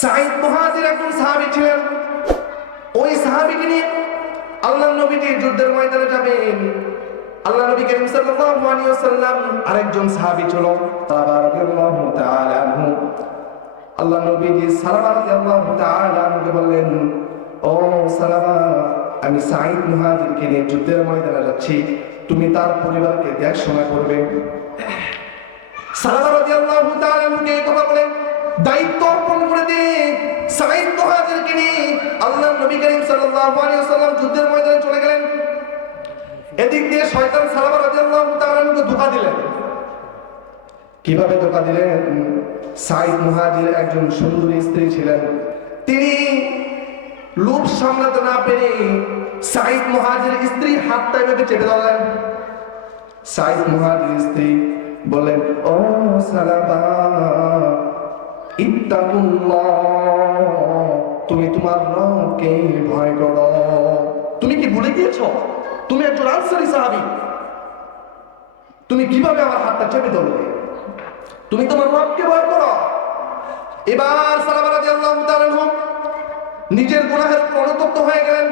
সাইদ মুহাজির একজন সাহাবী ছিলেন। ওই সাহাবীকে নিয়ে আল্লাহ নবীজি যুদ্ধের ময়দানে যাবেন। আল্লাহ নবী করিম সাল্লাল্লাহু আলাইহি ওয়াসাল্লাম আরেকজন সাহাবী ছিল সাহাবা রাদিয়াল্লাহু তাআলা আনহু। আল্লাহ নবীজি সালামা রাদিয়াল্লাহু তাআলা আনহুকে বললেন, ও সালামা, আমি সাইদ মুহাজিরকে নিয়ে যুদ্ধের ময়দানে যাচ্ছি। তুমি তার পরিবারকে দেখাশোনা করবে। সালামা রাদিয়াল্লাহু তাআলা আনহুকে কথা বলে দায়িত্ব অর্পণ করে দিয়ে সাইদ মুহাজিরকে নিয়ে আল্লাহ নবী করিম সাল্লাল্লাহু আলাইহি যুদ্ধের ময়দানে চলে গেলেন। এদিক দিয়ে শয়তান সালামা রাদিয়াল্লাহু তাআলা আনহুকে ধোঁকা দিলেন। কীভাবে ধোকা দিলেন? সাইদ মুহাজির একজন সুন্দরী স্ত্রী ছিলেন। তিনি লোভ সামলাতে না পেরে সাইদ মুহাজির স্ত্রী হাতটা এভাবে চেপে ধরলেন। সাইদ মুহাজির স্ত্রী বললেন, ও সালাবা তুমি তোমার রবকে ভয় করো। তুমি কি ভুলে গিয়েছো? তুমি একজন আনসারি সাহাবী। তুমি কীভাবে আমার হাতটা চেপে ধরলে? তুমি তোমার রবকে ভয় করো। এবার সালামা রাদিয়াল্লাহু তাআলা নিজের গুনাহের উপর অনুতপ্ত হয়ে গেলেন।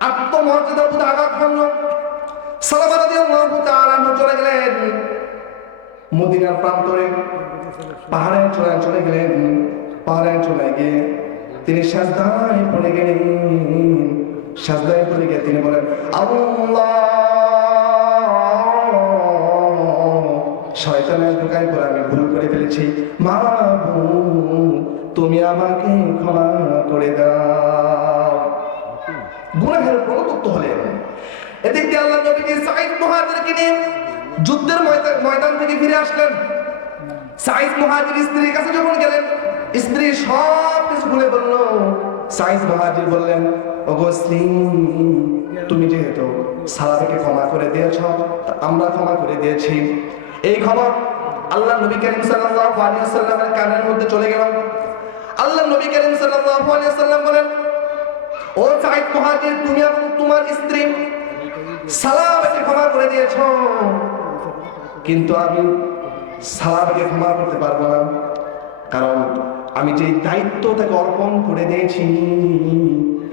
আত্মমর্যাদার প্রতি আঘাত হানল। সালামা রাদিয়াল্লাহু তাআলা চলে গেলেন। মদিনার প্রান্তরে পাহাড়ের চূড়ায় চলে গেলেন পাহাড়ের চূড়ায় গিয়ে তিনি সাজদায় পড়ে গেলেন, সাজদায় পড়ে গিয়ে তিনি বলেন শয়তানের ঢোকায় পরে আমি ভুল করে ফেলেছি। মা তুমি আমাকে ক্ষমা করে দাও। গুনাহের প্রণতত্ব হলেন। এদিক আল্লাহ সাইদ নিয়ে যুদ্ধের ময়দান থেকে ফিরে আসলেন। সাইদ মুহাজির স্ত্রীর কাছে যখন গেলেন, স্ত্রী সব কিছু খুলে বলল সাইদ মুহাজির বললেন, ওগো তুমি যেহেতু সালাবাকে ক্ষমা করে দিয়েছ আমরা ক্ষমা করে দিয়েছি। এই খবর আল্লাহ নবী করিম সাল্লাল্লাহু আলাইহি ওয়াসাল্লামের কানের মধ্যে চলে গেল। আল্লাহ নবী করিম সাল্লাল্লাহু আলাইহি ওয়াসাল্লাম বলেন, ও সাইদ মুহাজির, তুমি এবং তোমার স্ত্রী সালাবাকে ক্ষমা করে দিয়েছ। কিন্তু আমি সালাবাকে ক্ষমা করতে পারব না। কারণ আমি যে দায়িত্ব তাকে অর্পণ করে দিয়েছি,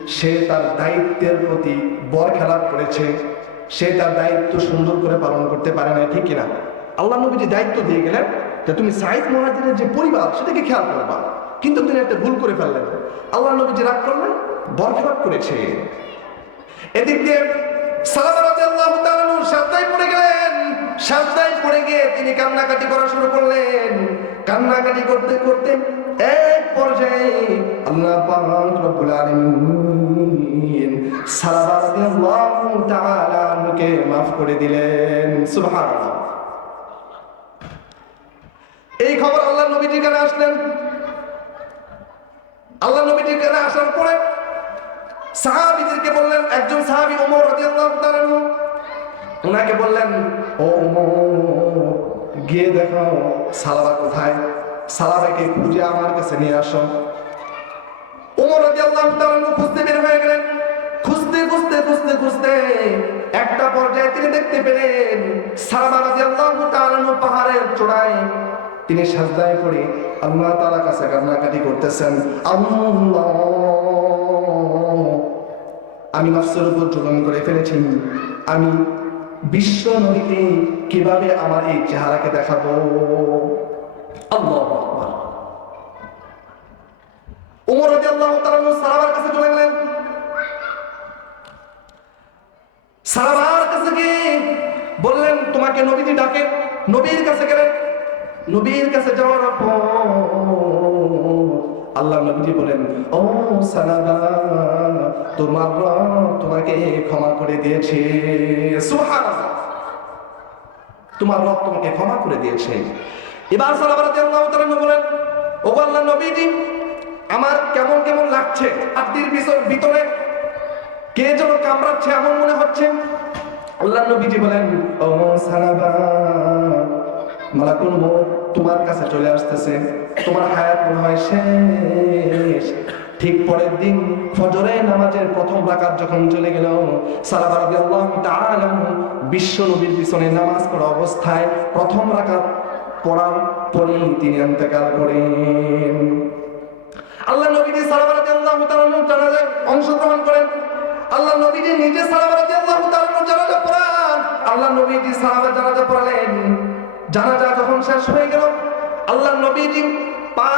সে তার দায়িত্বের প্রতি বর খেলাপ করেছে। সে তার দায়িত্ব সুন্দর করে পালন করতে পারে না ঠিক কিনা? আল্লাহ নবী যে দায়িত্ব দিয়ে গেলেন যে তুমি সাইদ মহাজিনের যে পরিবার, সেটাকে খেয়াল করবা। কিন্তু তিনি একটা ভুল করে ফেললেন। আল্লাহ নবী যে রাগ করলেন, বর খেলাপ করেছে। এদিক দিয়ে সালামা নূর সাজদায় পড়ে গেলেন। সাজদায় পড়ে গিয়ে তিনি কান্নাকাটি করা শুরু করলেন। কান্নাকাটি করতে করতে এক পর্যায়ে আল্লাহ পাক রব্বুল আলামিন সালামা রাদিয়াল্লাহু তাআলা আনহুকে maaf করে দিলেন। সুবহানাল্লাহ। এই খবর আল্লাহ নবীজির কাছে আসলেন। আল্লাহ নবীজির কাছে আসার পরে সাহাবীদেরকে বললেন, একজন সাহাবী ওমর রাদিয়াল্লাহু তাআলা ওনাকে বললেন, ও গিয়ে দেখো সালাবা কোথায়। সালাবাকে খুঁজে আমার কাছে নিয়ে আসো। ওমর খুঁজতে বের হয়ে গেলেন। খুঁজতে খুঁজতে খুঁজতে খুঁজতে একটা পর্যায়ে তিনি দেখতে পেলেন সালাবা রাদিয়াল্লাহু তাআলা পাহাড়ের চূড়ায়। তিনি সাজদায় পড়ে আল্লাহ তাআলা কাছে কান্নাকাটি করতেছেন, আল্লাহ, আমি নফসের উপর জুলুম করে ফেলেছি। আমি বিশ্ব নবীকে কীভাবে আমার এই চেহারাকে দেখাবো? আল্লাহ উমর তাআলা সালাবার কাছে চলে গেলেন। সালাবার কাছে গিয়ে বললেন, তোমাকে নবীজি ডাকে, নবীর কাছে গেলেন। নবীর কাছে যাওয়ার পর আল্লাহ নবীজি বলেন, ও সালাবা তোমার রব তোমাকে ক্ষমা করে দিয়েছে। তোমার রব তোমাকে ক্ষমা করে দিয়েছে। এবার সালাবা রাদিয়াল্লাহু তাআলা বলেন, ও আল্লাহ নবীজি, আমার কেমন কেমন লাগছে? হাতির ভিতরে কে যেন কামড়াচ্ছে এমন মনে হচ্ছে? আল্লাহ নবীজি বলেন, ও সালাবা মালাকুল মউত তোমার কাছে চলে আসতেছে। তোমার হায়াত মনে হয় শেষ। ঠিক পরের দিন ফজরে নামাজের প্রথম রাকাত যখন চলে গেল সালাবা রাদিয়াল্লাহু তাআলা বিশ্ব নবীর পিছনে নামাজ পড়া অবস্থায় প্রথম রাকাত পড়ার পরেই তিনি ইন্তেকাল করেন। আল্লাহ নবীজি সালাম রাদিয়াল্লাহু তাআলা জানাজায় অংশগ্রহণ করেন। আল্লাহ নবীজি নিজে সালাম রাদিয়াল্লাহু তাআলা জানাজা পড়ান। আল্লাহ নবীজি সালাম জানাজা পড়ালেন। জানাজা যখন শেষ হয়ে গেল পা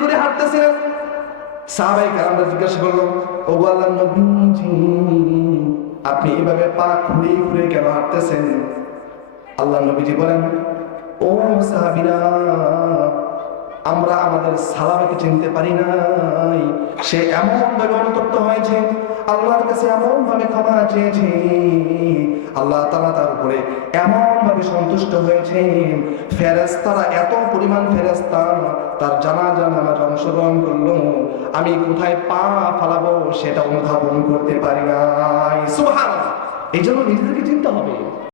করে সাহাবাই কারামরা জিজ্ঞাসা করল ও আল্লাহ নবীজি আপনি এভাবে পা খুলে খুলে কেন হাঁটতেছেন? আল্লাহ নবীজি বলেন, ও সাহাবিরা, আমরা আমাদের সালামকে চিনতে পারি নাই। সে এমন ভাবে অনুতপ্ত হয়েছে, আল্লাহর কাছে এমন ভাবে ক্ষমা চেয়েছে, আল্লাহ তালা তার উপরে এমন ভাবে সন্তুষ্ট হয়েছে ফেরেশতারা এত পরিমাণ ফেরেশতা, তার জানাজা নামাজ অংশগ্রহণ করল, আমি কোথায় পা ফালাবো সেটা অনুধাবন করতে পারি সুবহানাল্লাহ। এই জন্য নিজেদেরকে চিন্তা হবে।